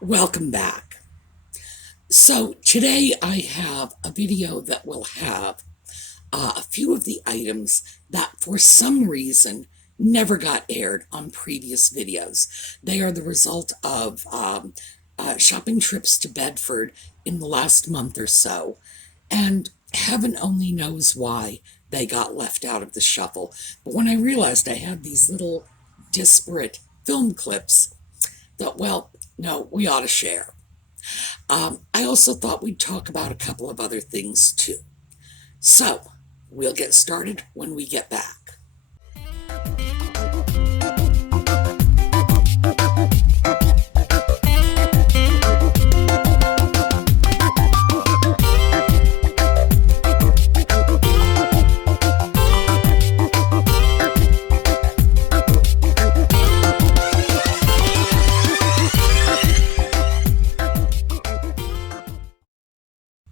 Welcome back. So today I have a video that will have a few of the items that for some reason never got aired on previous videos. They are the result of shopping trips to Bedford in the last month or so, and heaven only knows why they got left out of the shuffle. But when I realized I had these little disparate film clips, thought, well, no, we ought to share. I also thought we'd talk about a couple of other things too. So, we'll get started when we get back.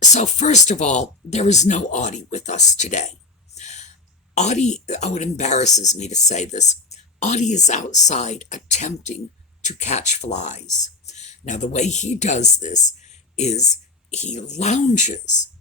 So first of all, there is no Audi with us today. Audi, oh, it embarrasses me to say this. Audi is outside attempting to catch flies. Now, the way he does this is he lounges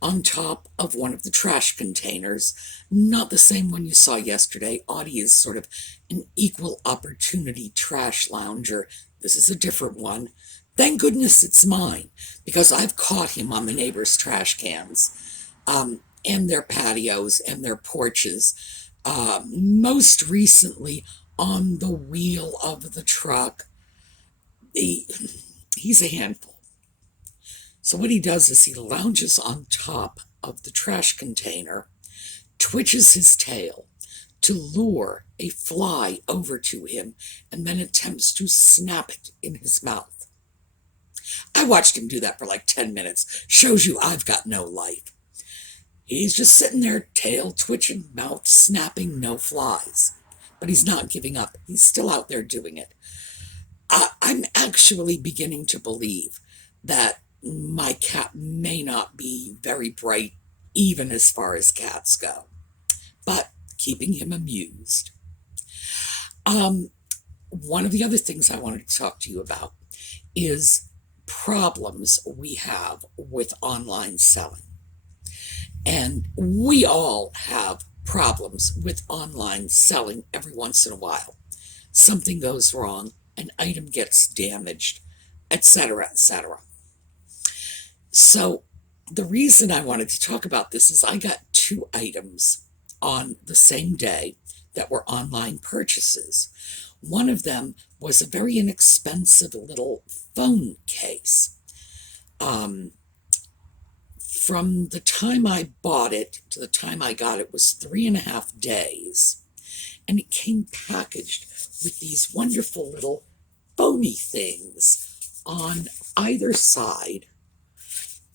on top of one of the trash containers, not the same one you saw yesterday. Audi is sort of an equal opportunity trash lounger. This is a different one. Thank goodness it's mine, because I've caught him on the neighbors' trash cans, and their patios and their porches. Most recently on the wheel of the truck. He's a handful. So what he does is he lounges on top of the trash container, twitches his tail to lure a fly over to him, and then attempts to snap it in his mouth. I watched him do that for like 10 minutes. Shows you I've got no life. He's just sitting there, tail twitching, mouth snapping, no flies. But he's not giving up. He's still out there doing it. I'm actually beginning to believe that my cat may not be very bright, even as far as cats go. But keeping him amused. One of the other things I wanted to talk to you about is problems we have with online selling. And we all have problems with online selling every once in a while. Something goes wrong, an item gets damaged, etc., etc. So the reason I wanted to talk about this is I got 2 items on the same day that were online purchases. One of them was a very inexpensive little phone case. From the time I bought it to the time I got it was 3.5 days. And it came packaged with these wonderful little foamy things on either side.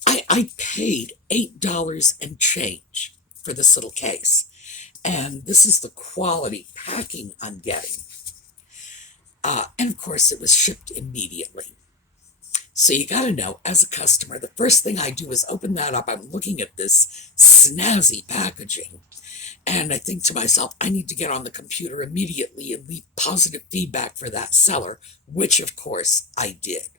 I paid $8 and change for this little case. And this is the quality packing I'm getting. And of course, it was shipped immediately. So you got to know, as a customer, the first thing I do is open that up. I'm looking at this snazzy packaging. And I think to myself, I need to get on the computer immediately and leave positive feedback for that seller, which of course I did.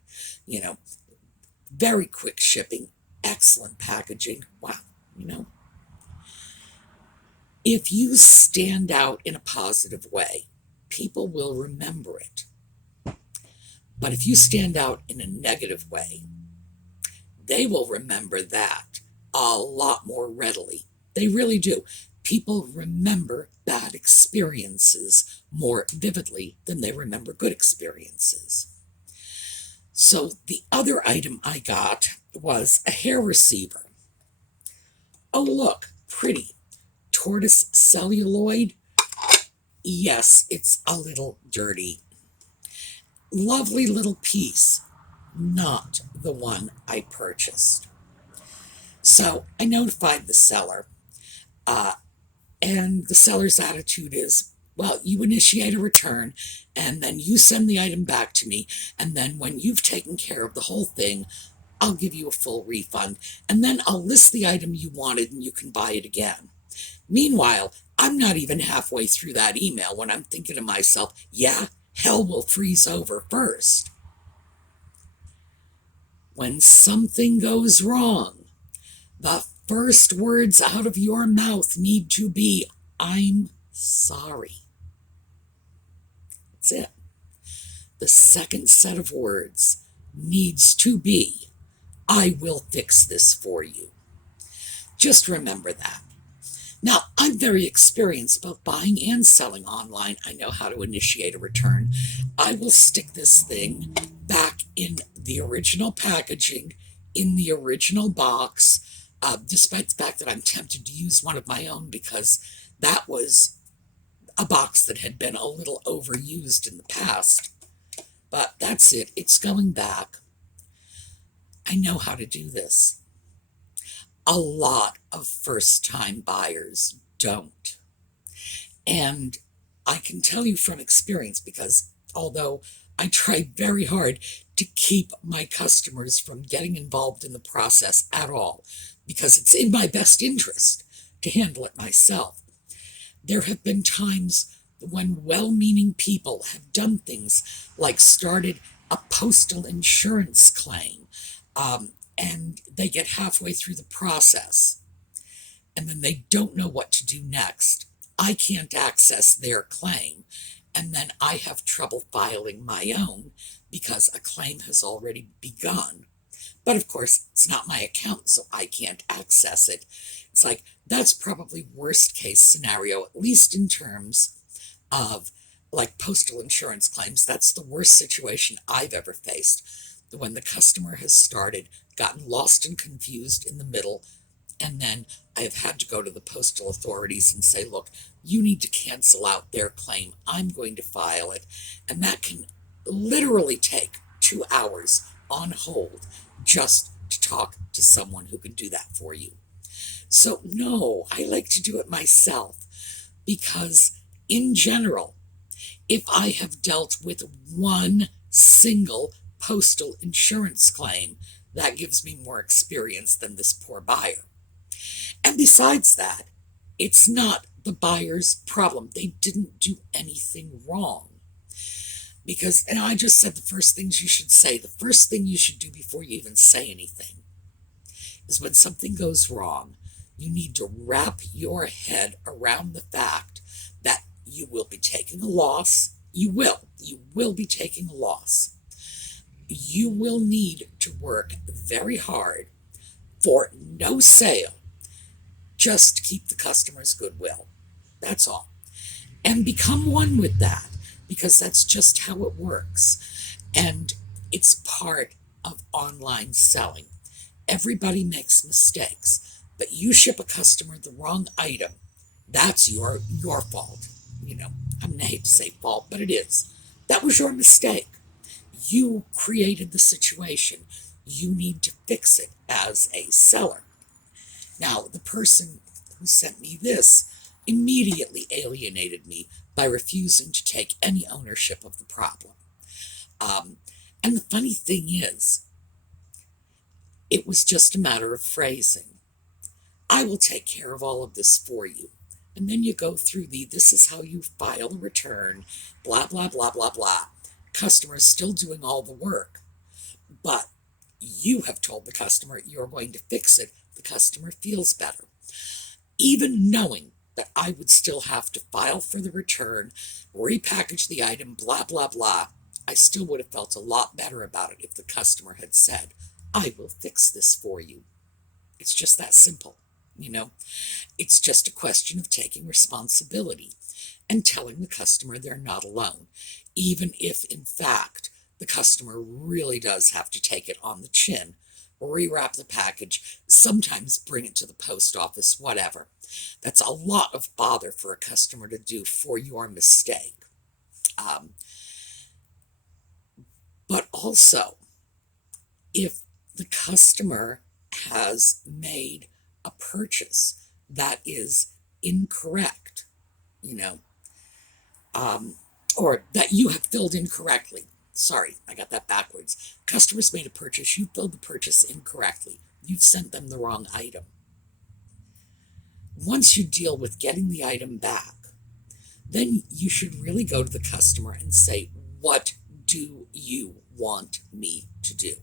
Very quick shipping, excellent packaging. Wow, If you stand out in a positive way, people will remember it. But if you stand out in a negative way, they will remember that a lot more readily. They really do. People remember bad experiences more vividly than they remember good experiences. So the other item I got was a hair receiver. Oh, look, pretty. Tortoise celluloid. Yes, it's a little dirty. Lovely little piece, not the one I purchased. So I notified the seller, and the seller's attitude is, well, you initiate a return, and then you send the item back to me, and then when you've taken care of the whole thing, I'll give you a full refund, and then I'll list the item you wanted and you can buy it again. Meanwhile, I'm not even halfway through that email when I'm thinking to myself, yeah, hell will freeze over first. When something goes wrong, the first words out of your mouth need to be, "I'm sorry." That's it. The second set of words needs to be, "I will fix this for you." Just remember that. Now, I'm very experienced both buying and selling online. I know how to initiate a return. I will stick this thing back in the original packaging, in the original box, despite the fact that I'm tempted to use one of my own because that was a box that had been a little overused in the past. But that's it. It's going back. I know how to do this. A lot of first-time buyers don't. And I can tell you from experience, because although I try very hard to keep my customers from getting involved in the process at all, because it's in my best interest to handle it myself, there have been times when well-meaning people have done things like started a postal insurance claim, and they get halfway through the process, and then they don't know what to do next. I can't access their claim, and then I have trouble filing my own because a claim has already begun. But of course, it's not my account, so I can't access it. It's like, that's probably worst case scenario, at least in terms of like postal insurance claims. That's the worst situation I've ever faced, when the customer has started, gotten lost and confused in the middle, and then I have had to go to the postal authorities and say, look, you need to cancel out their claim. I'm going to file it. And that can literally take 2 hours on hold just to talk to someone who can do that for you. So no, I like to do it myself because in general, if I have dealt with one single postal insurance claim, that gives me more experience than this poor buyer. And besides that, it's not the buyer's problem. They didn't do anything wrong. Because, and I just said the first things you should say, the first thing you should do before you even say anything is when something goes wrong, you need to wrap your head around the fact that you will be taking a loss. You will be taking a loss. You will need to work very hard for no sale, just to keep the customer's goodwill. That's all. And become one with that, because that's just how it works. And it's part of online selling. Everybody makes mistakes, but you ship a customer the wrong item, that's your fault. You know, I mean, I hate to say fault, but it is. That was your mistake. You created the situation. You need to fix it as a seller. Now, the person who sent me this immediately alienated me by refusing to take any ownership of the problem. And the funny thing is, it was just a matter of phrasing. I will take care of all of this for you. And then you go through this is how you file a return, blah, blah, blah, blah, blah. Customer is still doing all the work. But you have told the customer you're going to fix it. The customer feels better. Even knowing that I would still have to file for the return, repackage the item, blah, blah, blah, I still would have felt a lot better about it if the customer had said, I will fix this for you. It's just that simple, you know. It's just a question of taking responsibility and telling the customer they're not alone, even if, in fact, the customer really does have to take it on the chin, rewrap the package, sometimes bring it to the post office, whatever. That's a lot of bother for a customer to do for your mistake. But also, if the customer has made a purchase that is incorrect, you know, or that you have filled incorrectly. Sorry, I got that backwards. Customers made a purchase, you filled the purchase incorrectly. You've sent them the wrong item. Once you deal with getting the item back, then you should really go to the customer and say, what do you want me to do?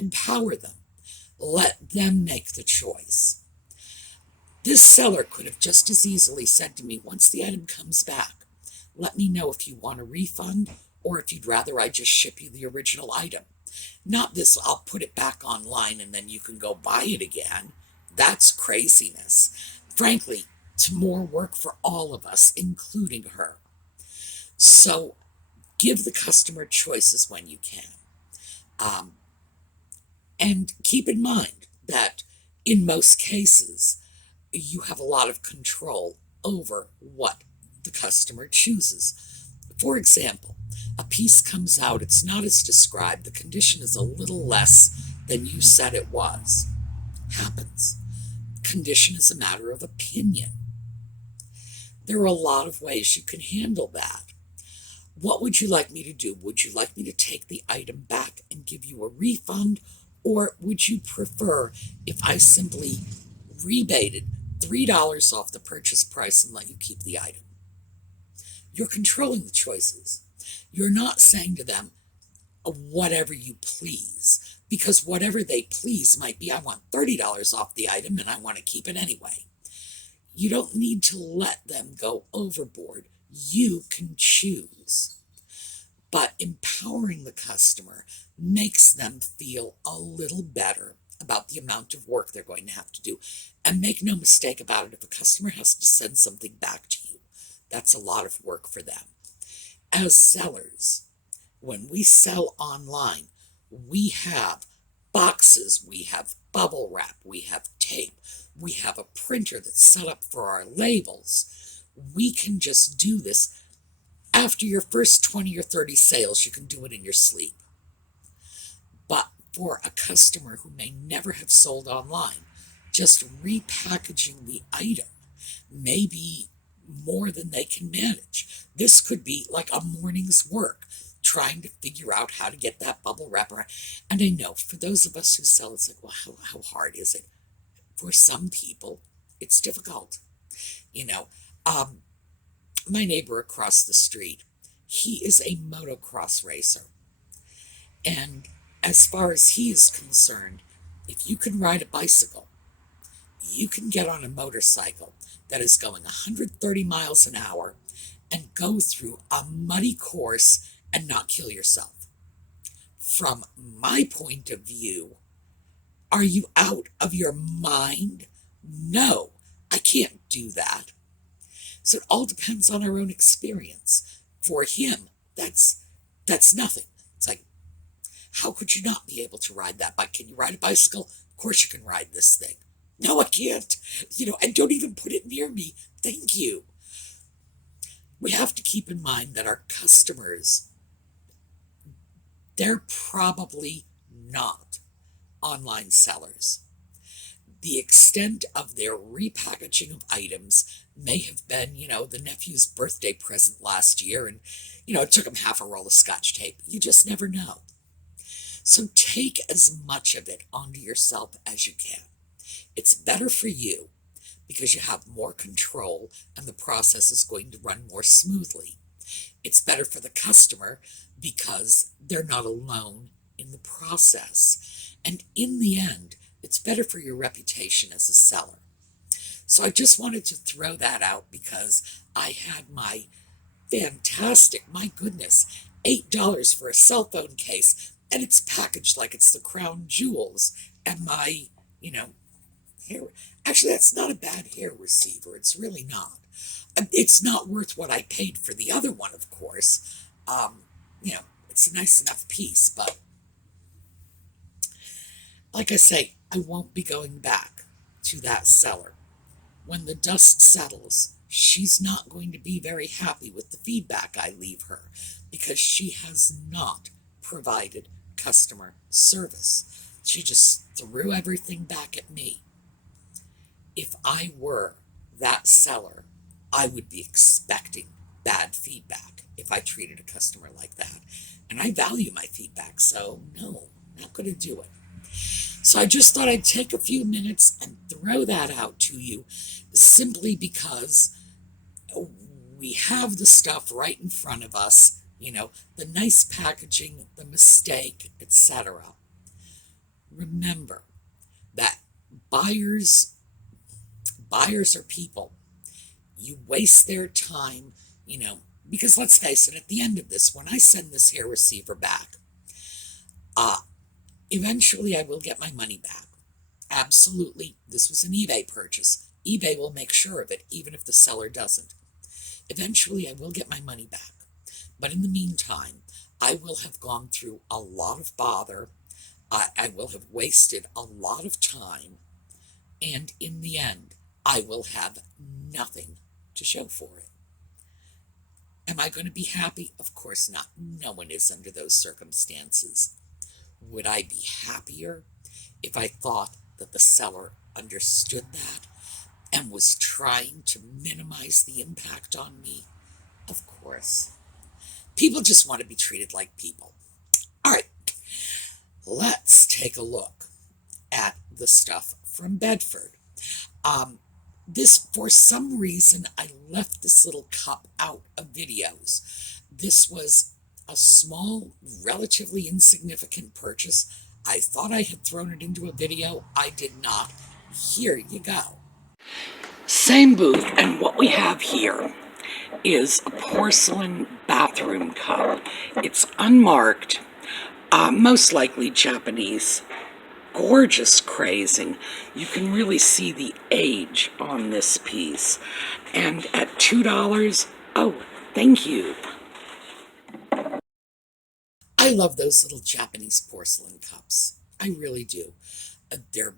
Empower them. Let them make the choice. This seller could have just as easily said to me, once the item comes back, let me know if you want a refund or if you'd rather I just ship you the original item. Not this, I'll put it back online and then you can go buy it again. That's craziness. Frankly, it's more work for all of us, including her. So give the customer choices when you can. And keep in mind that in most cases, you have a lot of control over what the customer chooses. For example, a piece comes out, it's not as described, the condition is a little less than you said it was. Happens. Condition is a matter of opinion. There are a lot of ways you can handle that. What would you like me to do? Would you like me to take the item back and give you a refund? Or would you prefer if I simply rebated $3 off the purchase price and let you keep the item? You're controlling the choices. You're not saying to them, whatever you please, because whatever they please might be, I want $30 off the item and I want to keep it anyway. You don't need to let them go overboard. You can choose. But empowering the customer makes them feel a little better about the amount of work they're going to have to do. And make no mistake about it, if a customer has to send something back to you, that's a lot of work for them. As sellers, when we sell online, we have boxes, we have bubble wrap, we have tape, we have a printer that's set up for our labels. We can just do this. After your first 20 or 30 sales, you can do it in your sleep. But for a customer who may never have sold online, just repackaging the item may be more than they can manage. This could be like a morning's work, trying to figure out how to get that bubble wrap around. And I know for those of us who sell, it's like, well, how hard is it? For some people, it's difficult. My neighbor across the street, he is a motocross racer. And as far as he is concerned, if you can ride a bicycle, you can get on a motorcycle that is going 130 miles an hour and go through a muddy course and not kill yourself. From my point of view, are you out of your mind? No, I can't do that. So it all depends on our own experience. For him, that's nothing. It's like, how could you not be able to ride that bike? Can you ride a bicycle? Of course you can ride this thing. No, I can't. And don't even put it near me. Thank you. We have to keep in mind that our customers, they're probably not online sellers. The extent of their repackaging of items may have been, the nephew's birthday present last year, and, it took him half a roll of Scotch tape. You just never know. So take as much of it onto yourself as you can. It's better for you because you have more control and the process is going to run more smoothly. It's better for the customer because they're not alone in the process. And in the end, it's better for your reputation as a seller. So I just wanted to throw that out because I had my fantastic, my goodness, $8 for a cell phone case, and it's packaged like it's the crown jewels. And my, hair, actually that's not a bad hair receiver. It's really not. It's not worth what I paid for the other one, of course. It's a nice enough piece, but like I say, I won't be going back to that seller. When the dust settles, she's not going to be very happy with the feedback I leave her because she has not provided customer service. She just threw everything back at me. If I were that seller, I would be expecting bad feedback if I treated a customer like that. And I value my feedback, so no, not going to do it. So I just thought I'd take a few minutes and throw that out to you simply because we have the stuff right in front of us, the nice packaging, the mistake, etc. remember that buyers are people. You waste their time, because let's face it, at the end of this, when I send this hair receiver back, eventually I will get my money back. Absolutely. This was an eBay purchase. eBay will make sure of it, even if the seller doesn't. Eventually I will get my money back. But in the meantime, I will have gone through a lot of bother. I will have wasted a lot of time. And in the end, I will have nothing to show for it. Am I going to be happy? Of course not. No one is under those circumstances. Would I be happier if I thought that the seller understood that and was trying to minimize the impact on me? Of course. People just want to be treated like people. All right, let's take a look at the stuff from Bedford. For some reason, I left this little cup out of videos. This was a small, relatively insignificant purchase. I thought I had thrown it into a video. I did not. Here you go. Same booth, and what we have here is a porcelain bathroom cup. It's unmarked, most likely Japanese. Gorgeous crazing. You can really see the age on this piece. And at $2, oh, thank you. I love those little Japanese porcelain cups. I really do. They're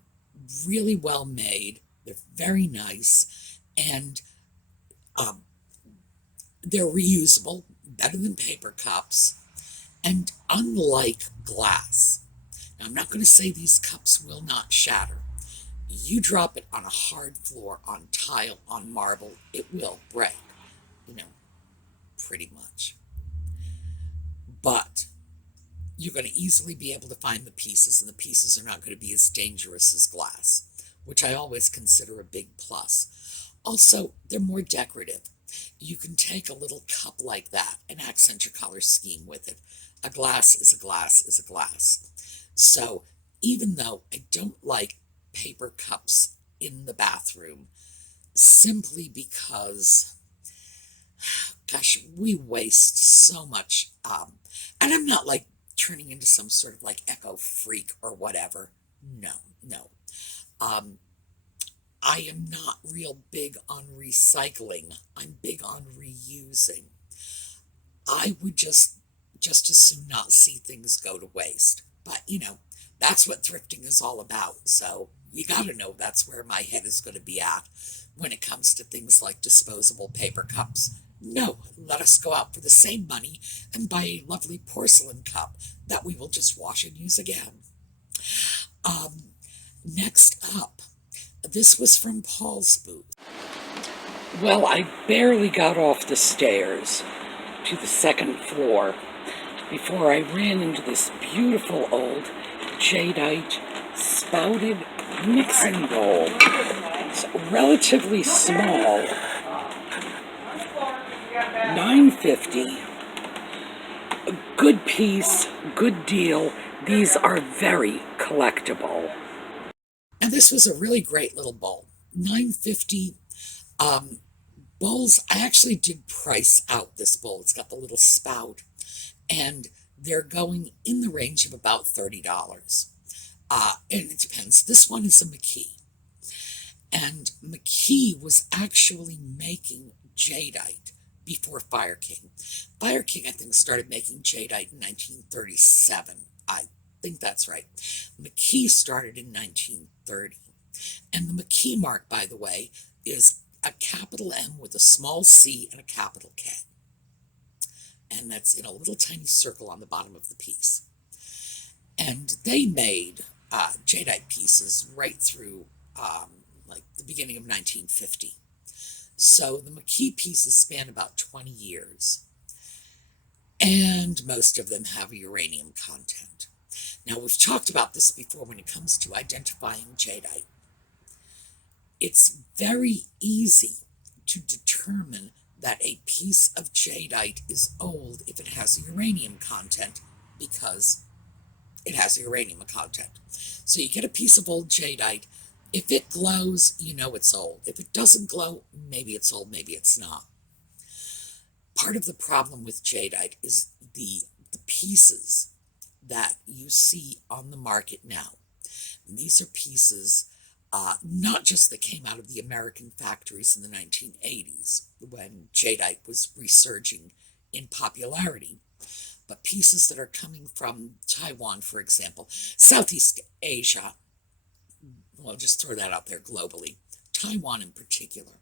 really well made. They're very nice. And they're reusable, better than paper cups. And unlike glass, now, I'm not going to say these cups will not shatter. You drop it on a hard floor, on tile, on marble, it will break, pretty much. But you're going to easily be able to find the pieces, and the pieces are not going to be as dangerous as glass, which I always consider a big plus. Also, they're more decorative. You can take a little cup like that and accent your color scheme with it. A glass is a glass is a glass. So even though I don't like paper cups in the bathroom, simply because, gosh, we waste so much. And I'm not like turning into some sort of like eco freak or whatever. No. I am not real big on recycling. I'm big on reusing. I would just as soon not see things go to waste. But, that's what thrifting is all about. So you got to know that's where my head is going to be at when it comes to things like disposable paper cups. No, let us go out for the same money and buy a lovely porcelain cup that we will just wash and use again. Next up, this was from Paul's booth. Well, I barely got off the stairs to the second floor before I ran into this beautiful old jadeite spouted mixing bowl. It's relatively small, $9.50. A good piece, good deal. These are very collectible. And this was a really great little bowl. $9.50. Bowls, I actually did price out this bowl. It's got the little spout, and they're going in the range of about $30. And it depends. This one is a McKee. And McKee was actually making jadeite before Fire King. Fire King, I think, started making jadeite in 1937. I think that's right. McKee started in 1930. And the McKee mark, by the way, is a capital M with a small c and a capital K. And that's in a little tiny circle on the bottom of the piece. And they made jadeite pieces right through like the beginning of 1950. So the McKee pieces span about 20 years. And most of them have uranium content. Now, we've talked about this before when it comes to identifying jadeite. It's very easy to determine that a piece of jadeite is old if it has uranium content, because it has uranium content. So you get a piece of old jadeite. If it glows, you know it's old. If it doesn't glow, maybe it's old, maybe it's not. Part of the problem with jadeite is the pieces that you see on the market now. And these are pieces not just that came out of the American factories in the 1980s when jadeite was resurging in popularity, but pieces that are coming from Taiwan, for example, Southeast Asia. Well, just throw that out there globally. Taiwan in particular.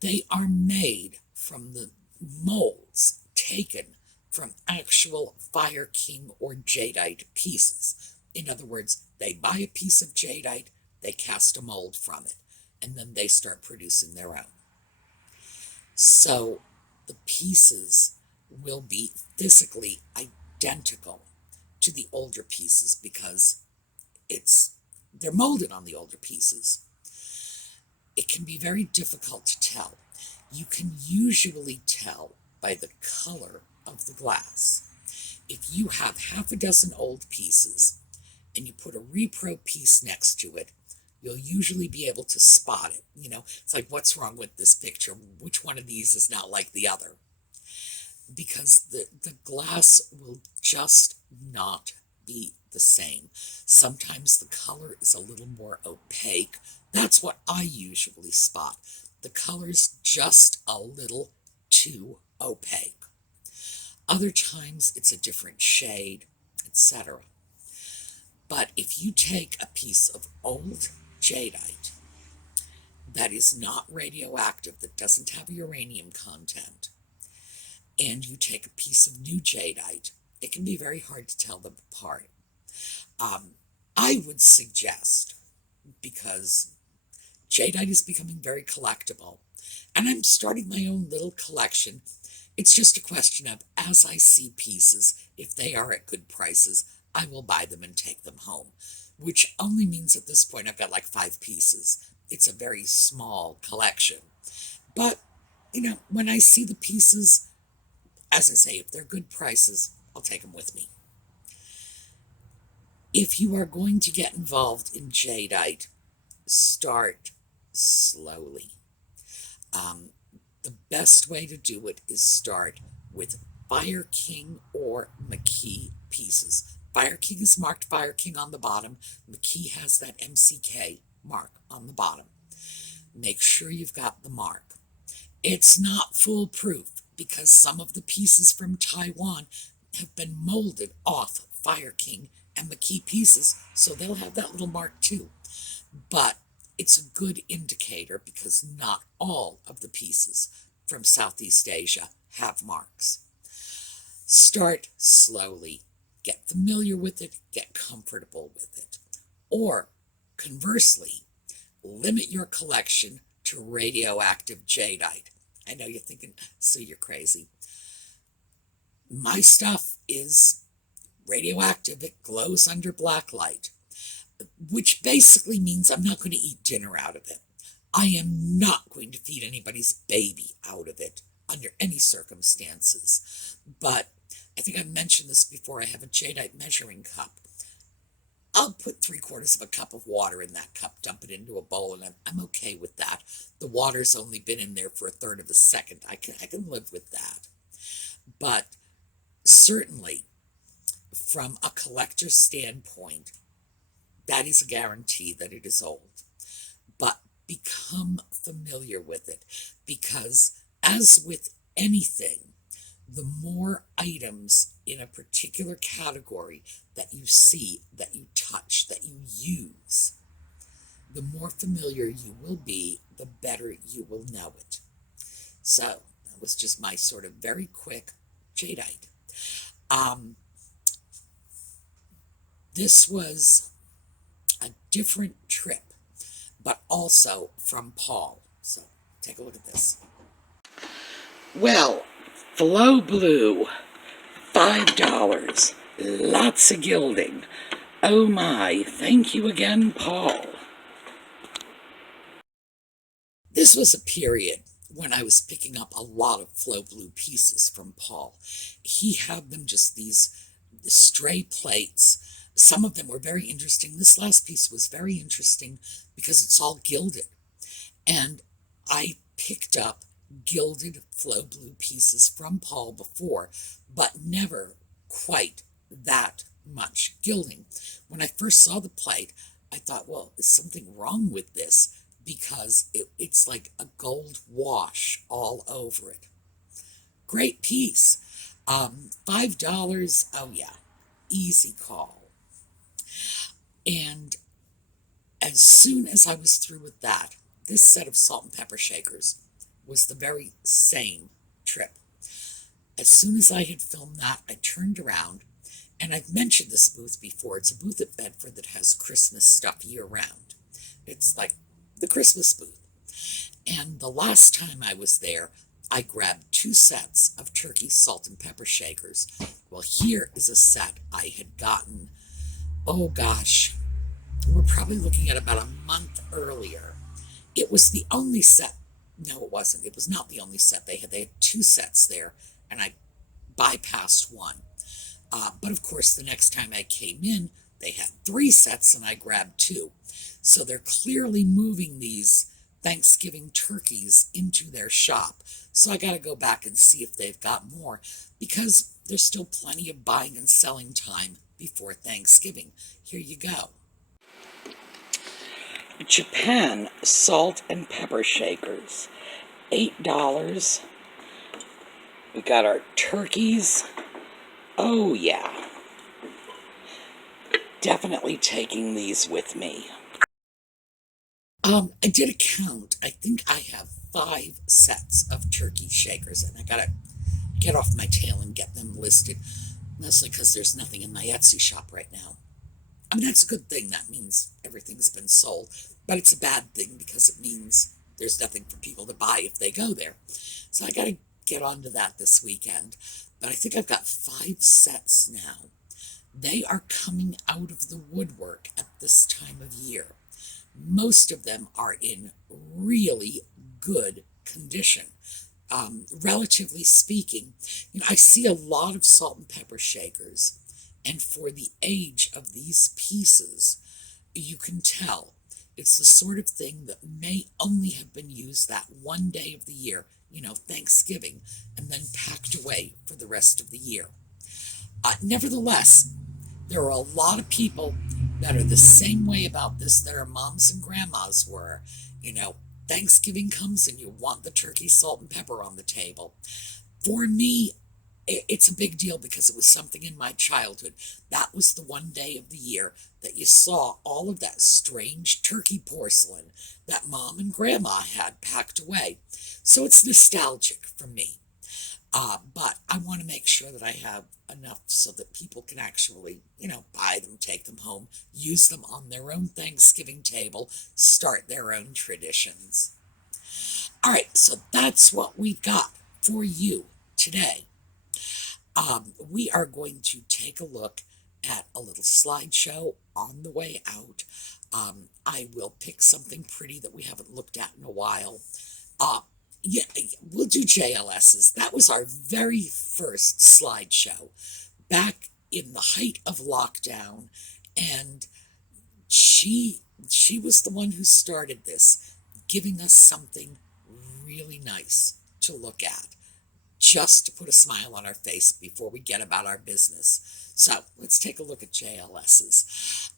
They are made from the molds taken from actual Fire King or jadeite pieces. In other words, they buy a piece of jadeite, they cast a mold from it, and then they start producing their own. So the pieces will be physically identical to the older pieces because they're molded on the older pieces. It can be very difficult to tell. You can usually tell by the color of the glass. If you have half a dozen old pieces and you put a repro piece next to it, you'll usually be able to spot it. You know, it's like, what's wrong with this picture? Which one of these is not like the other? Because the glass will just not be the same. Sometimes the color is a little more opaque. That's what I usually spot. The color's just a little too opaque. Other times it's a different shade, etc. But if you take a piece of old jadeite that is not radioactive, that doesn't have uranium content, and you take a piece of new jadeite, it can be very hard to tell them apart. I would suggest, because jadeite is becoming very collectible, and I'm starting my own little collection, it's just a question of, as I see pieces, if they are at good prices, I will buy them and take them home, which only means at this point I've got like 5 pieces. It's a very small collection. But, you know, when I see the pieces, as I say, if they're good prices, I'll take them with me. If you are going to get involved in jadeite, start slowly. The best way to do it is start with Fire King or McKee pieces. Fire King is marked Fire King on the bottom. McKee has that MCK mark on the bottom. Make sure you've got the mark. It's not foolproof because some of the pieces from Taiwan have been molded off Fire King and McKee pieces, so they'll have that little mark too. But it's a good indicator because not all of the pieces from Southeast Asia have marks. Start slowly. Get familiar with it. Get comfortable with it. Or, conversely, limit your collection to radioactive jadeite. I know you're thinking, Sue, you're crazy. My stuff is radioactive. It glows under black light, which basically means I'm not going to eat dinner out of it. I am not going to feed anybody's baby out of it under any circumstances. But I think I mentioned this before. I have a jadeite measuring cup. I'll put 3/4 of a cup of water in that cup, dump it into a bowl, and I'm okay with that. The water's only been in there for 1/3 of a second. I can live with that. But certainly, from a collector's standpoint, that is a guarantee that it is old. But become familiar with it, because as with anything, the more items in a particular category that you see, that you touch, that you use, the more familiar you will be, the better you will know it. So that was just my sort of very quick jadeite. This was a different trip, but also from Paul. So take a look at this. Well, Flow Blue, $5, lots of gilding. Oh my, thank you again, Paul. This was a period when I was picking up a lot of Flow Blue pieces from Paul. He had them just these the stray plates. Some of them were very interesting. This last piece was very interesting because it's all gilded. And I picked up gilded flow blue pieces from Paul before, but never quite that much gilding. When I first saw the plate, I thought, well, is something wrong with this? Because it's like a gold wash all over it. Great piece. $5. Oh, yeah. Easy call. And as soon as I was through with that, this set of salt and pepper shakers was the very same trip. As soon as I had filmed that, I turned around, and I've mentioned this booth before. It's a booth at Bedford that has Christmas stuff year-round. It's like the Christmas booth. And the last time I was there, I grabbed 2 sets of turkey salt and pepper shakers. Well, here is a set I had gotten, oh gosh, we're probably looking at about a month earlier. It was the only set. No, it wasn't. It was not the only set they had. They had 2 sets there, and I bypassed one. But of course, the next time I came in, they had 3 sets, and I grabbed 2. So they're clearly moving these Thanksgiving turkeys into their shop. So I got to go back and see if they've got more, because there's still plenty of buying and selling time before Thanksgiving. Here you go. Japan salt and pepper shakers, $8. We got our turkeys. Oh yeah, definitely taking these with me. I did a count. I think I have 5 sets of turkey shakers, and I gotta get off my tail and get them listed, mostly because there's nothing in my Etsy shop right now. I mean, that's a good thing. That means everything's been sold. But it's a bad thing because it means there's nothing for people to buy if they go there. So I got to get onto that this weekend. But I think I've got 5 sets now. They are coming out of the woodwork at this time of year. Most of them are in really good condition. Relatively speaking, I see a lot of salt and pepper shakers. And for the age of these pieces, you can tell it's the sort of thing that may only have been used that one day of the year, Thanksgiving, and then packed away for the rest of the year. Nevertheless, there are a lot of people that are the same way about this that our moms and grandmas were. Thanksgiving comes and you want the turkey, salt, and pepper on the table. For me, it's a big deal because it was something in my childhood. That was the one day of the year that you saw all of that strange turkey porcelain that Mom and Grandma had packed away. So it's nostalgic for me. But I want to make sure that I have enough so that people can actually, buy them, take them home, use them on their own Thanksgiving table, start their own traditions. All right, so that's what we've got for you today. We are going to take a look at a little slideshow on the way out. I will pick something pretty that we haven't looked at in a while. Yeah, we'll do JLS's. That was our very first slideshow back in the height of lockdown, and she was the one who started this, giving us something really nice to look at, just to put a smile on our face before we get about our business. So let's take a look at JLS's.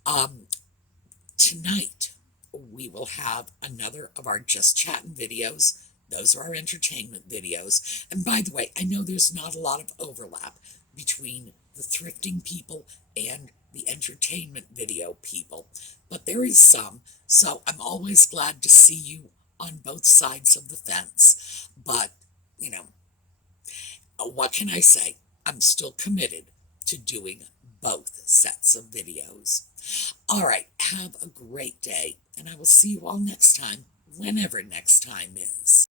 Tonight, we will have another of our Just Chatting videos. Those are our entertainment videos. And by the way, I know there's not a lot of overlap between the thrifting people and the entertainment video people, but there is some. So I'm always glad to see you on both sides of the fence. But, what can I say? I'm still committed to doing both sets of videos. All right, have a great day, and I will see you all next time, whenever next time is.